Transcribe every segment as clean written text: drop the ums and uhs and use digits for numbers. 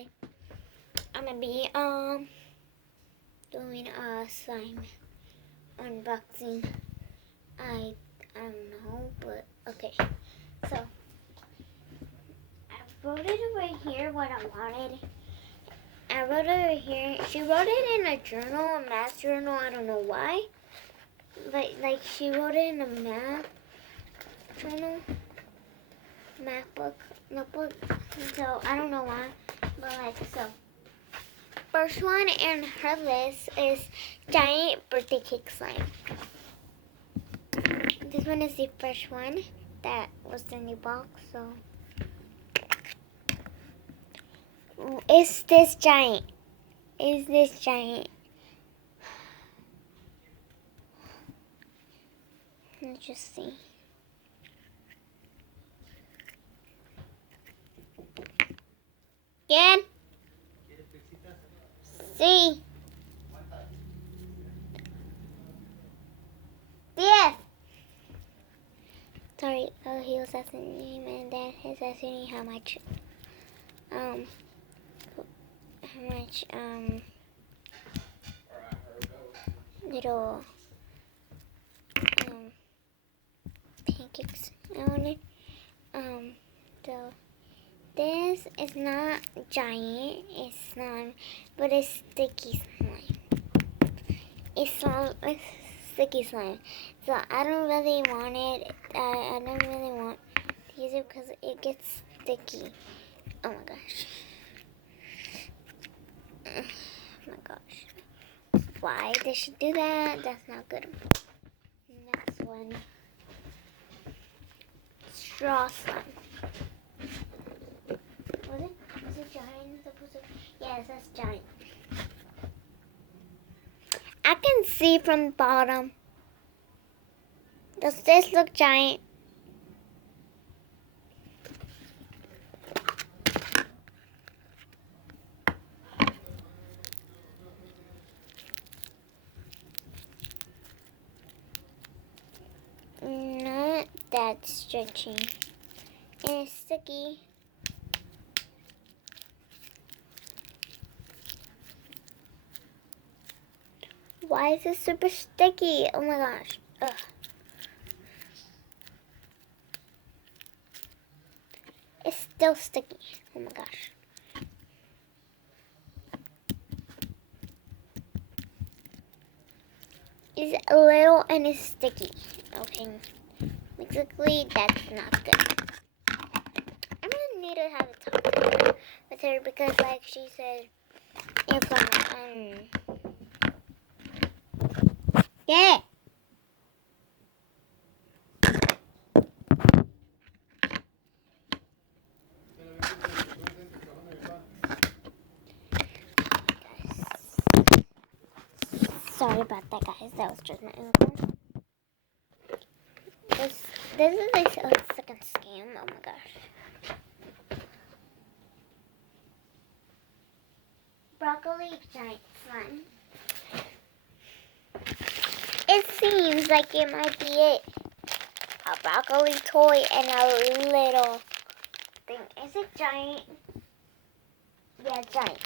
today. I'm gonna be doing a slime unboxing. I don't know, but okay. So I wrote it over here what I wanted. I wrote it over here. She wrote it in a journal, a math journal. I don't know why, but like she wrote it in a math journal, math book, notebook. So I don't know why, but like so. First one in her list is giant birthday cake slime. This one is the first one that was in the box. So is this giant? Is this giant? Let's just see. Again. Sí. 10. Sorry, he was asking me, and Dad is asking me how much little pancakes I wanted. So this is not giant, it's slime, but it's sticky slime. It's sticky slime. So I don't really want it. I don't really want to use it because it gets sticky. Oh my gosh. Oh my gosh. Why did she do that? That's not good. Next one. Straw slime. Was it giant? Yes, that's giant. I can see from the bottom. Does this look giant? Not that stretchy. And it's sticky. Why is it super sticky? Oh my gosh. Ugh. It's still sticky. Oh my gosh. It's a little and it's sticky. Okay. Basically, that's not good. I'm gonna need to have a talk with her because, like she said, if yeah. Sorry about that, guys. That was just my uncle. This is like a second scam. Oh my gosh. Broccoli giant slime. It seems like it might be it. A broccoli toy and a little thing. Is it giant? Yeah, giant.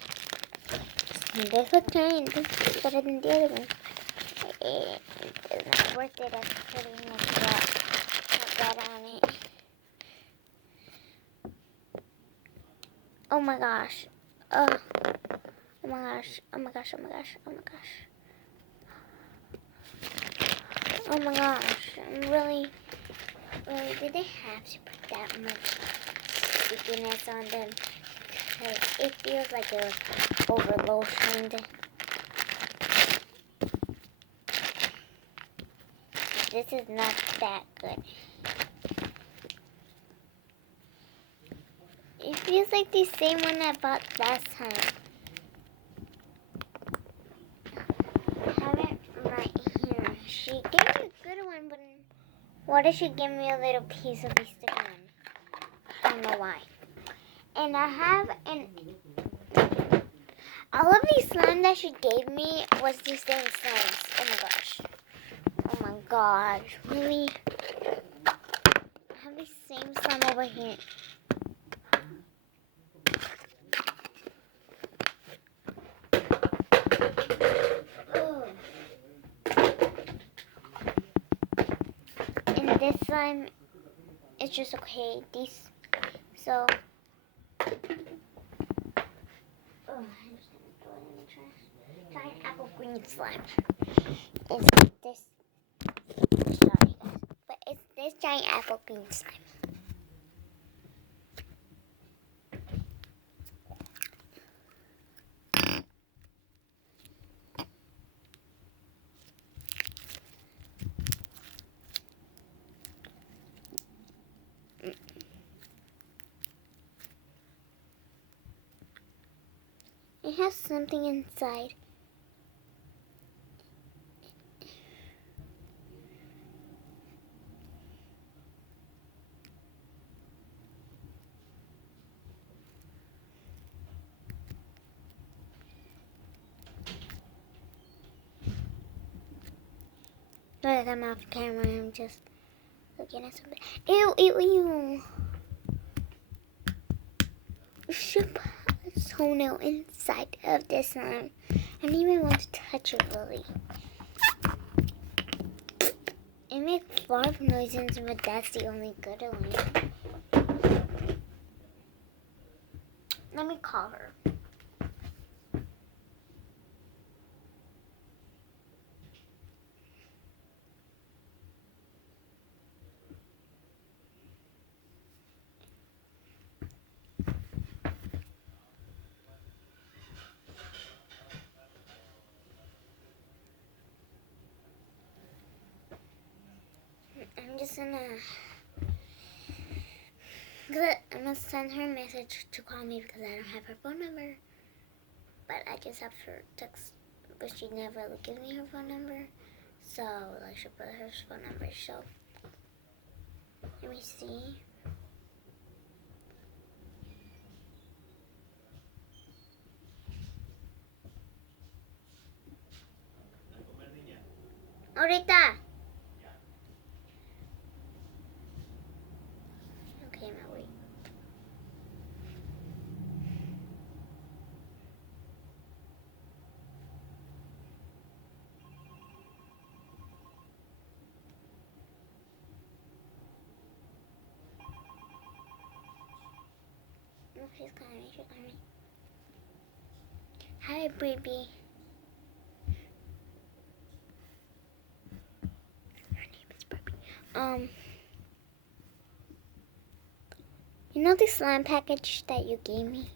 This looks giant. This is better than the other one. It's not worth it. That's pretty much that on it. Oh my gosh. Oh my gosh. Oh my gosh. Oh my gosh. Oh my gosh. Oh my gosh. I'm really, did they have to put that much stickiness on them? Because it feels like it was over-lotioned. This is not that good. It feels like the same one I bought last time. I have it right here. She gave me a good one, but why did she give me a little piece of the sticky one? I don't know why. And I have all of the slime that she gave me was the same slimes. Oh my gosh. Oh my gosh. Really? I have the same slime over here. slime is just okay. These, so. Oh, I just didn't throw it in the trash. Giant apple green slime. It's this. Sorry, guys, but it's this giant apple green slime. It has something inside. But I'm off camera. I'm just looking at something. Ew, ew, ew. You should put a toenail inside of this slime. I don't even want to touch it really. It makes fart noises, but that's the only good one. Let me call her. I'm gonna send her a message to call me because I don't have her phone number. But I just have her text, but she never gives me her phone number. So I should put her phone number. So let me see. Ahorita. Okay, now wait. No, she's calling me. She's calling me. Hi, baby. Her name is Barbie. You know the slime package that you gave me?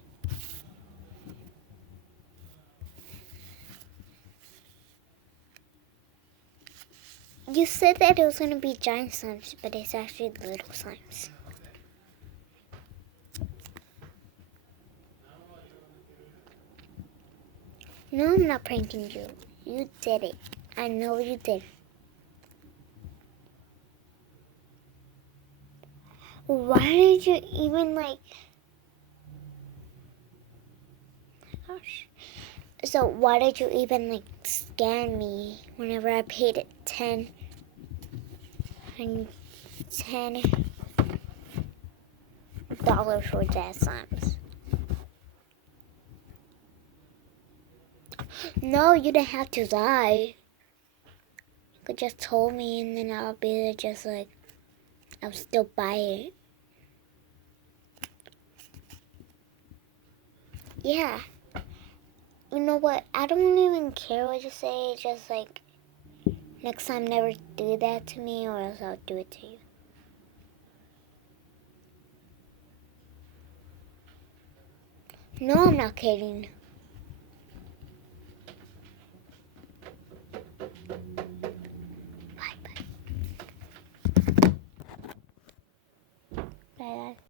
You said that it was going to be giant slimes, but it's actually little slimes. No, I'm not pranking you. You did it. I know you did. Why did you even oh my gosh. So why did you even scan me whenever I paid it $10 for jazz slimes? No, you didn't have to lie. You could just told me and then I'll be just I'll still buy it. Yeah. You know what? I don't even care what you say. Just next time never do that to me or else I'll do it to you. No, I'm not kidding.